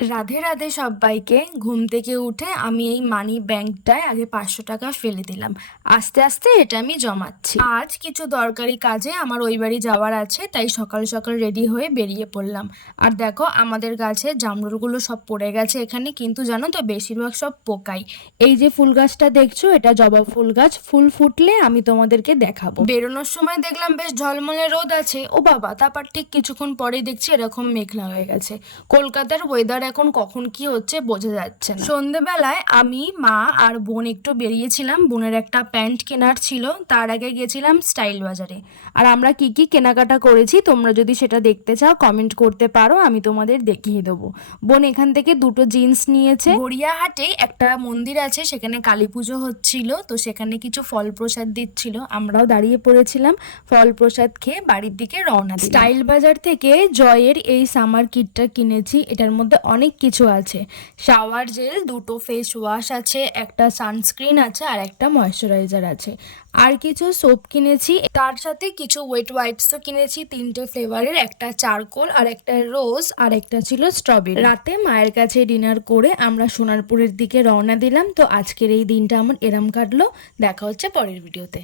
রাধে রাধে সবাইকে। ঘুম থেকে উঠে আমি এই মানি ব্যাংকটায় আগে 500 টাকা ফেলে দিলাম। আস্তে আস্তে এটা আমি জমাচ্ছি। আজ কিছু দরকারি কাজে আমার ওই বাড়ি যাওয়ার আছে, তাই সকাল সকাল রেডি হয়ে বেরিয়ে পড়লাম। আর দেখো আমাদের গাছে জামরুলগুলো সব পড়ে গেছে এখানে, কিন্তু জানো তো বেশিরভাগ সব পোকাই। এই যে ফুল গাছটা দেখছো, এটা জবা ফুল গাছ। ফুল ফুটলে আমি তোমাদেরকে দেখাবো। বেরোনোর সময় দেখলাম বেশ ঝলমলে রোদ আছে, ও বাবা, তারপর ঠিক কিছুক্ষণ পরেই দেখছি এরকম মেঘলা হয়ে গেছে। কলকাতার ওয়েদার এখন কখন কি হচ্ছে বোঝা যাচ্ছে না। সন্ধেবেলায় আমি, মা আর বোন একটু বেরিয়েছিলাম। বোনের একটা প্যান্ট কেনার ছিল, তার আগে গেছিলাম স্টাইল বাজারে। আর আমরা কি কি কেনাকাটা করেছি তোমরা যদি সেটা দেখতে চাও কমেন্ট করতে পারো, আমি তোমাদের দেখিয়ে দেবো। বোন এখান থেকে দুটো জিন্স নিয়েছে। গড়িয়াহাটে একটা মন্দির আছে, সেখানে কালী পুজো হচ্ছিল, তো সেখানে কিছু ফল প্রসাদ দিচ্ছিল, আমরাও দাঁড়িয়ে পড়েছিলাম। ফল প্রসাদ খেয়ে বাড়ির দিকে রওনা দিলাম। স্টাইল বাজার থেকে জয়ের এই সামার কিটটা কিনেছি। এটার মধ্যে অনেক কিছু আছে। শাওয়ার জেল, দুটো ফেস ওয়াশ আছে, একটা সানস্ক্রিন আছে আর একটা ময়শ্চারাইজার আছে। আর কিছু সোপ কিনেছি, তার সাথে কিছু ওয়েট ওয়াইপসও কিনেছি, 3টে ফ্লেভারের, একটা চারকোল আর একটা রোজ আর একটা ছিল স্ট্রবেরি। রাতে মায়ের কাছে ডিনার করে আমরা সোনারপুরের দিকে রওনা দিলাম। তো আজকের এই দিনটা আমার এরম কাটলো। দেখা হচ্ছে পরের ভিডিওতে।